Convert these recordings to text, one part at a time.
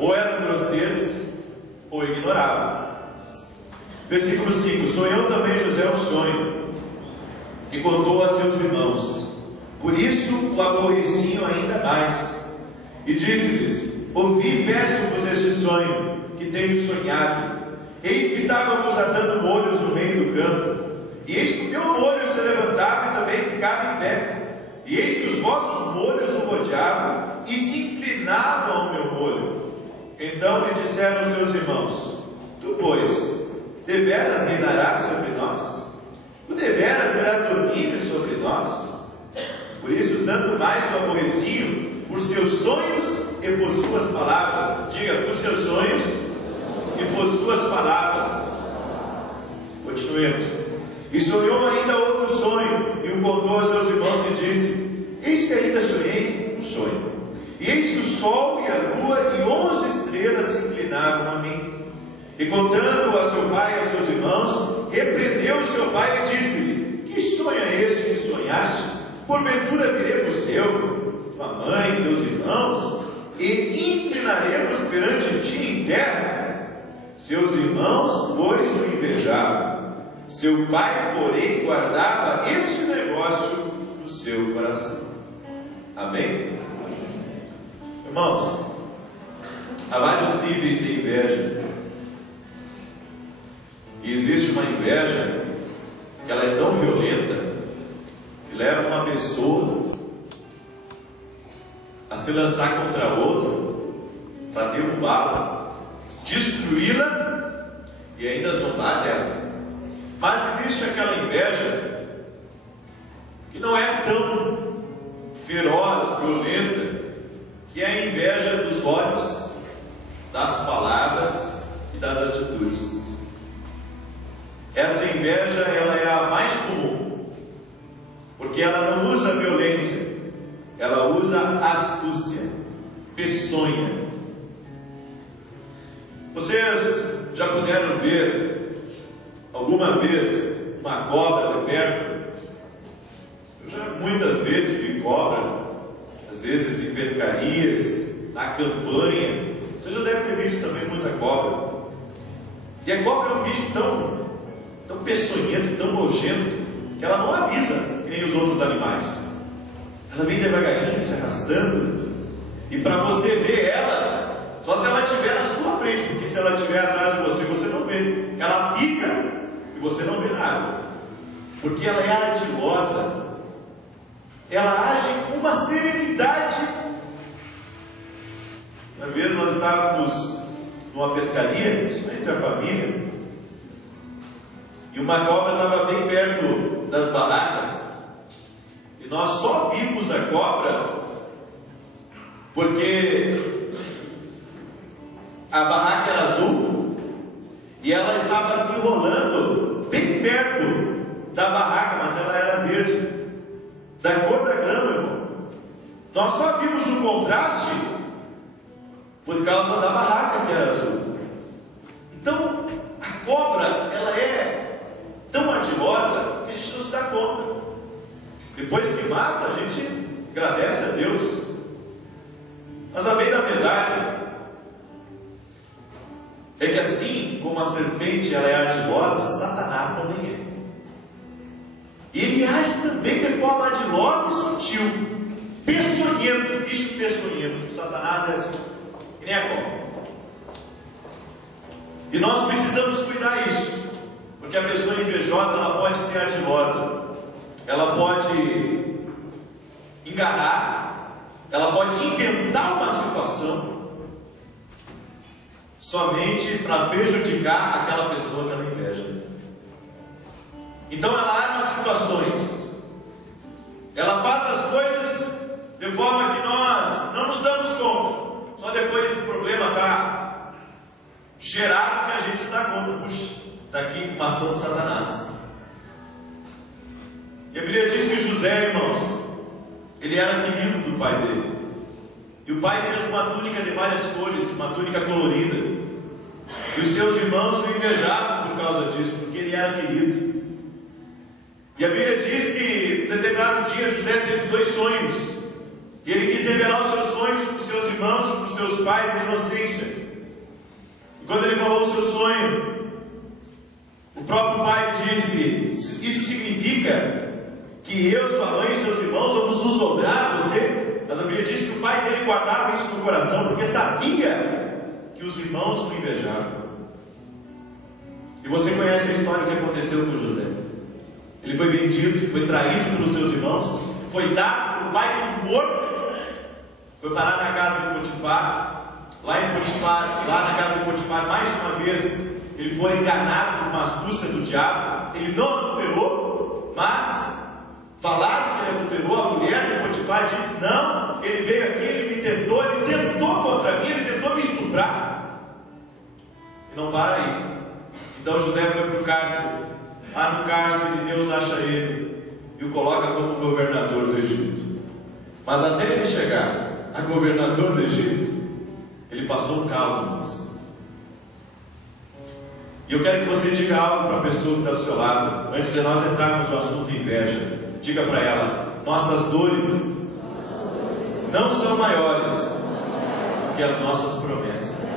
ou eram grosseiros, ou ignoravam. Versículo 5: sonhou também José um sonho, e contou a seus irmãos. Por isso o aborreciam ainda mais. E disse-lhes: ouvi e peço-vos este sonho que tenho sonhado. Eis que estávamos atando molhos no meio do campo, e eis que o meu molho se levantava e também ficava em pé. E eis que os vossos molhos o rodeavam e se inclinavam ao meu molho. Então lhe disseram seus irmãos: tu, pois, deveras reinarás sobre nós? Tu deveras terás domínio sobre nós? Por isso, tanto mais o aborreciam por seus sonhos e por suas palavras. Diga: por seus sonhos e por suas palavras. Continuemos. E sonhou ainda outro sonho, e o contou a seus irmãos e disse: eis que ainda sonhei um sonho, e eis que o sol e a lua e 11 estrelas se inclinavam a mim. E contando a seu pai e a seus irmãos, repreendeu o seu pai e disse-lhe: que sonho é este que sonhaste? Porventura viremos eu, tua mãe, teus irmãos, e inclinaremos perante ti em terra? Seus irmãos, pois, o invejavam. Seu pai, porém, guardava este negócio no seu coração. Amém? Irmãos, há vários níveis de inveja. E existe uma inveja que ela é tão violenta que leva uma pessoa a se lançar contra outra para derrubá-la, destruí-la e ainda zombar dela. Mas existe aquela inveja que não é tão feroz, violenta, que é a inveja dos olhos, das palavras e das atitudes. Essa inveja, ela é a mais comum, porque ela não usa violência, ela usa astúcia, peçonha. Vocês já puderam ver alguma vez uma cobra de perto? Eu já muitas vezes vi cobra, às vezes em pescarias, na campanha. Você já deve ter visto também muita cobra. E a cobra é um bicho tão peçonhento, tão nojento, que ela não avisa que nem os outros animais. Ela vem devagarinho, se arrastando, e para você ver ela, só se ela estiver na sua frente, porque se ela estiver atrás de você, você não vê. Ela pica e você não vê nada, porque ela é ardilosa, ela age com uma serenidade. Uma vez nós estávamos numa pescaria, isso entre a família, e uma cobra estava bem perto das barracas, e nós só vimos a cobra porque a barraca era azul e ela estava se enrolando bem perto da barraca, mas ela era verde, da cor da grama, irmão. Nós só vimos o contraste por causa da barraca que era azul. Então, a cobra, ela é tão ardilosa que a gente não se dá conta. Depois que mata, a gente agradece a Deus. Mas a bem da verdade é que assim como a serpente ela é ardilosa, Satanás também é. E ele age também de forma ardilosa e sutil, peçonhento, bicho peçonhento. Satanás é assim, que nem a cobra. E nós precisamos cuidar disso, porque a pessoa invejosa ela pode ser ardilosa, ela pode enganar, ela pode inventar uma situação somente para prejudicar aquela pessoa que ela inveja. Então ela arma situações, ela faz as coisas de forma que nós não nos damos conta, só depois o problema está gerado que a gente se dá conta, puxa, está aqui uma ação de Satanás. E a Bíblia diz que José, irmãos, ele era querido do pai dele. E o pai fez uma túnica de várias cores, uma túnica colorida. E os seus irmãos o invejavam por causa disso, porque ele era querido. E a Bíblia diz que, em determinado dia, José teve 2 sonhos. E ele quis revelar os seus sonhos para os seus irmãos, para os seus pais na inocência. E quando ele falou o seu sonho, o próprio pai disse: isso significa que eu, sua mãe e seus irmãos vamos nos dobrar a você? Mas a Bíblia diz que o pai dele guardava isso no coração, porque sabia que os irmãos o invejavam. E você conhece a história que aconteceu com José. Ele foi vendido, foi traído pelos seus irmãos, foi dado o pai como morto, foi parar na casa de Potifar. Lá na casa de Potifar, mais uma vez, ele foi enganado por uma astúcia do diabo. Ele não adulterou, mas falaram que ele adulterou. A mulher de Potifar disse: não, ele veio aqui, ele tentou contra mim, ele tentou me estuprar. E não para aí. Então José foi para o cárcere. Lá no cárcere, Deus acha ele e o coloca como governador do Egito. Mas até ele chegar a governador do Egito, ele passou um caos, irmãos. E eu quero que você diga algo para a pessoa que está do seu lado, antes de nós entrarmos no assunto inveja. Diga para ela: nossas dores não são maiores que as nossas promessas.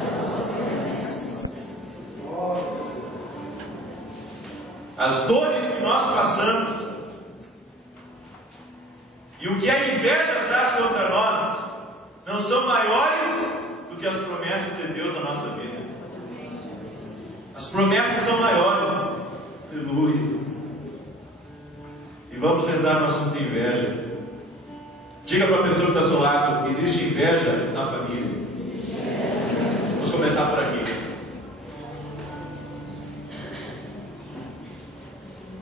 As dores que nós passamos e o que a inveja traz contra nós não são maiores do que as promessas de Deus na nossa vida. As promessas são maiores. Aleluia. E vamos entrar no assunto inveja. Diga para a pessoa que está ao seu lado: existe inveja na família. Vamos começar por aqui.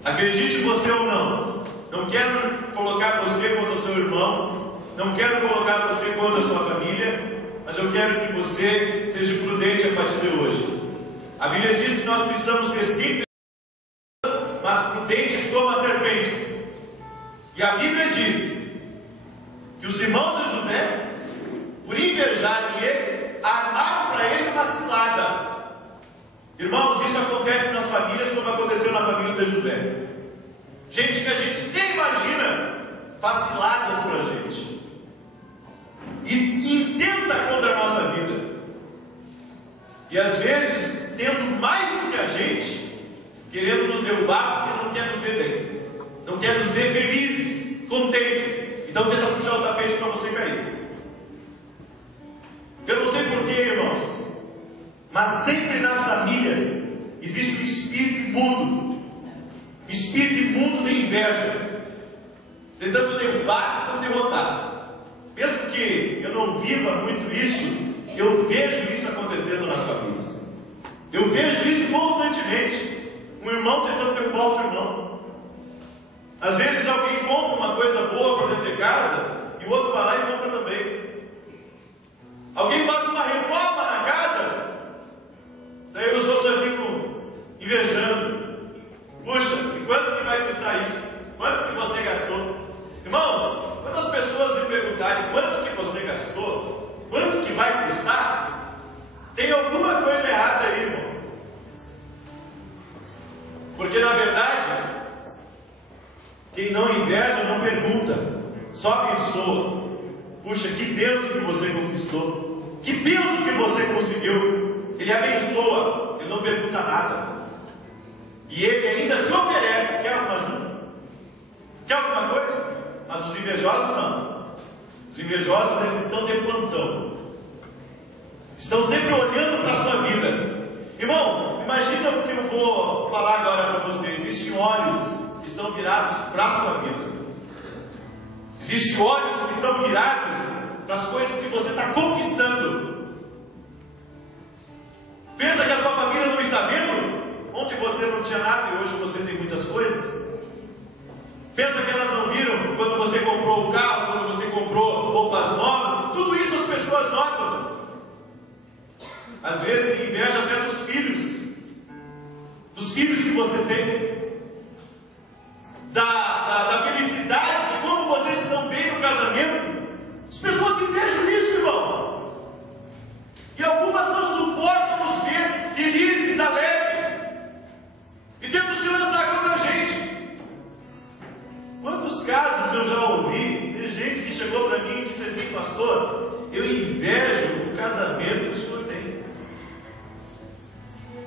Acredite você ou não, não quero colocar você contra o seu irmão, não quero colocar você contra a sua família, mas eu quero que você seja prudente a partir de hoje. A Bíblia diz que nós precisamos ser simples, mas prudentes como as serpentes. E a Bíblia diz que os irmãos de José, por invejarem ele, armaram para ele uma cilada. Irmãos, isso acontece nas famílias como aconteceu na família de José. Gente que a gente nem imagina faz ciladas para a gente e intenta contra a nossa vida. E às vezes, tendo mais do que a gente, querendo nos derrubar porque não quer nos ver bem, não quer nos ver felizes, contentes. Então tenta puxar o tapete para você cair. Eu não sei porquê, irmãos, mas sempre nas famílias existe um espírito imundo de inveja, tentando derrubar, tentando derrotar. Mesmo que eu não viva muito isso, eu vejo isso acontecendo nas famílias. Eu vejo isso constantemente. Um irmão tentando derrubar outro irmão. Às vezes alguém compra uma coisa boa para dentro de casa e o outro vai lá e compra também. Alguém faz uma reforma na casa, daí os outros já ficam invejando. Puxa, e quanto que vai custar isso? Quanto que você gastou? Irmãos, quando as pessoas me perguntarem quanto que você gastou, quanto que vai custar, tem alguma coisa errada aí, irmão. Porque na verdade, quem não inveja não pergunta, só abençoa. Puxa, que bênção que você conquistou, que bênção que você conseguiu. Ele abençoa, ele não pergunta nada. E ele ainda se oferece. Quer alguma ajuda? Quer alguma coisa? Mas os invejosos não. Os invejosos, eles estão de plantão. Estão sempre olhando para a sua vida. Irmão, imagina o que eu vou falar agora para você. Existem olhos que estão virados para a sua vida. Existem olhos que estão virados para as coisas que você está conquistando. Pensa que a sua família não está vendo? Ontem você não tinha nada e hoje você tem muitas coisas. Pensa que elas não viram quando você comprou o carro, quando você comprou roupas novas. Tudo isso as pessoas notam. Às vezes inveja até dos filhos que você tem, da felicidade, de como vocês estão bem no casamento. As pessoas invejam isso, irmão. E algumas não suportam nos ver felizes, alegres, e tentam se lançar contra a gente. Quantos casos eu já ouvi de gente que chegou para mim e disse assim: pastor, eu invejo o casamento que o senhor tem.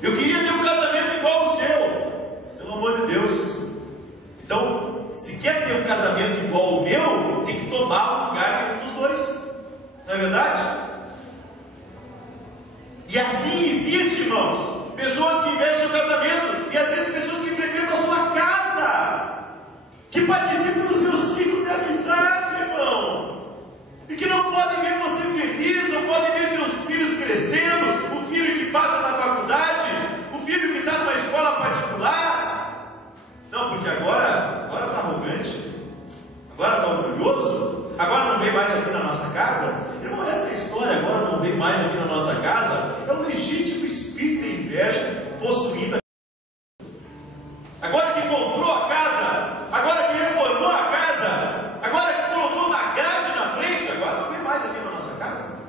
Eu queria ter um casamento igual ao seu. Pelo amor de Deus. Então, se quer ter um casamento igual ao meu, tem que tomar o lugar dos dois. Não é verdade? E assim existe, irmãos, pessoas que invejam o casamento, e às vezes pessoas que frequentam a sua casa, que participam do seu ciclo de amizade, irmão, e que não podem ver você feliz, não podem ver seus filhos crescendo, o filho que passa na faculdade, o filho que está numa escola particular. Não, porque agora está arrogante, agora está orgulhoso, agora não vem mais aqui na nossa casa. Irmão, essa história agora não vem mais aqui na nossa casa, é um legítimo espírito de inveja possuído. Agora que comprou a casa, agora que reformou a casa, agora que colocou uma grade na frente, agora não vem mais aqui na nossa casa.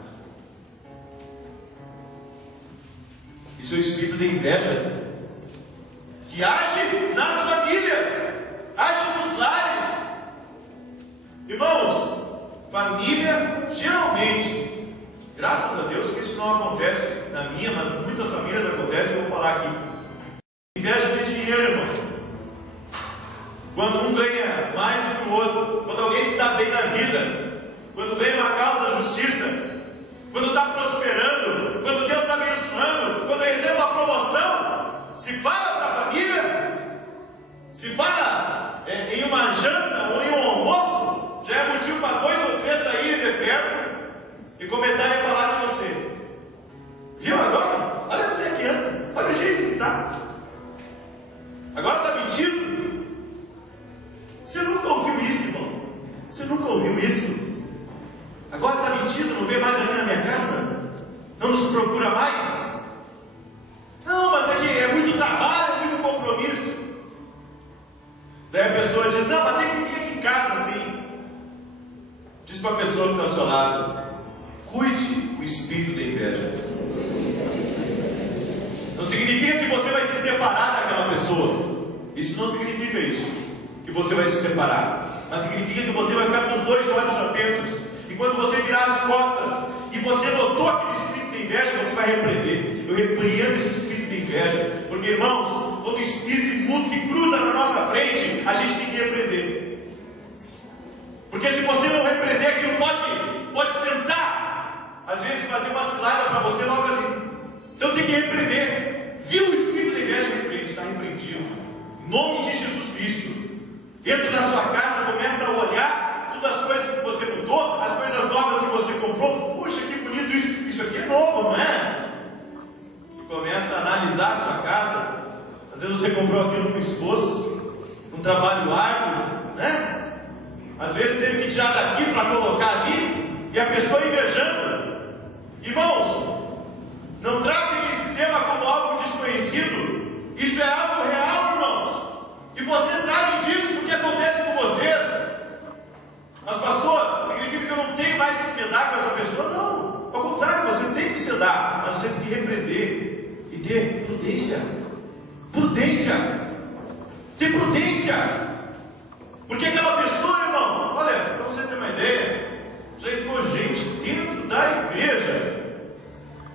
Isso é o espírito de inveja que age nas famílias, age nos lares. Irmãos, família, geralmente, graças a Deus que isso não acontece na minha, mas em muitas famílias acontece, eu vou falar aqui. Inveja de dinheiro, irmão. Quando um ganha mais do que o outro, quando alguém se dá bem na vida, quando ganha uma causa da justiça, quando está prosperando, quando Deus está abençoando, quando recebe uma promoção, se fala da família, se fala em uma janta ou em um almoço, já é motivo para 2 ou 3 saírem de perto e começarem a falar de você. Viu agora? Olha como é que anda, olha o jeito que está. Agora está mentindo. Você nunca ouviu isso, irmão? Você nunca ouviu isso? Agora está mentindo, não vem mais aqui na minha casa? Não nos procura mais? Não, mas aqui é muito trabalho, é muito compromisso. Daí a pessoa diz: não, mas tem que vir aqui em casa, sim. Diz para a pessoa que está ao seu lado: cuide o espírito da inveja. Não significa que você vai se separar daquela pessoa. Isso não significa isso, que você vai se separar. Mas significa que você vai ficar com os 2 olhos atentos. E quando você virar as costas e você notou aquele espírito de inveja, você vai repreender. Eu repreendo esse espírito de inveja. Porque, irmãos, todo espírito imundo que cruza na nossa frente, a gente tem que repreender. Porque se você não repreender, aquilo pode tentar, às vezes, fazer uma cilada para você logo ali. Então tem que repreender. Viu o espírito de inveja? Repreende, está repreendido. Em nome de Jesus Cristo. Entra na sua casa, começa a olhar todas as coisas que você mudou, as coisas novas que você comprou. Puxa, que bonito isso. Isso aqui é novo, não é? E começa a analisar a sua casa. Às vezes você comprou aquilo no esforço, um trabalho árduo, né? Às vezes teve que tirar daqui para colocar ali, e a pessoa invejando. Irmãos, não tratem esse tema como algo desconhecido. Isso é algo real, irmãos. E você sabe disso porque acontece com vocês. Mas, pastor, significa que eu não tenho mais que lidar com essa pessoa? Não. Ao contrário, você tem que se dar, mas você tem que repreender e ter prudência. Prudência. Ter prudência. Porque aquela pessoa, irmão, olha, para você ter uma ideia, já entrou gente dentro da igreja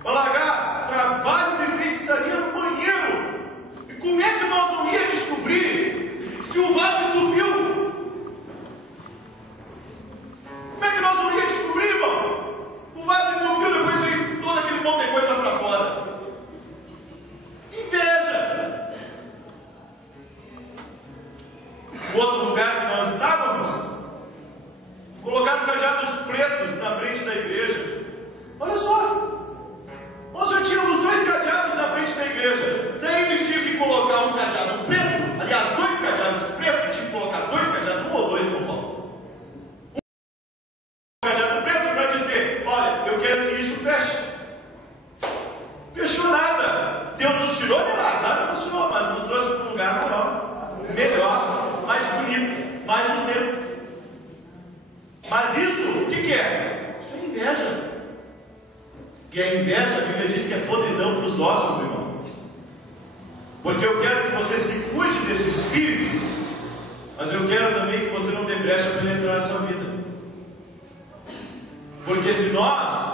para largar trabalho de feitiçaria no banheiro. E como é que nós não íamos descobrir se o vaso entupiu? Como é que nós não íamos descobrir, irmão? O vaso entupiu, depois veio todo aquele monte de coisa para fora. Inveja. No outro lugar que nós estávamos, colocaram cadeados pretos na frente da igreja. Olha só. Nós já tínhamos 2 cadeados na frente da igreja. Daí eles tinham que colocar um cadeado preto. Aliás, 2 cadeados pretos. Tinham que colocar 2 cadeados, 1 ou 2, não pode. Um cadeado preto para dizer: olha, eu quero que isso feche. Fechou nada. Deus nos tirou de lá. Nada nos tirou, mas nos trouxe para um lugar melhor, mais bonito, mais no centro. Mas isso, o que é? Isso é inveja. E a inveja, a Bíblia diz que é podridão dos ossos, irmão. Porque eu quero que você se cuide desse espírito, mas eu quero também que você não dê brecha para ele entrar na sua vida. Porque se nós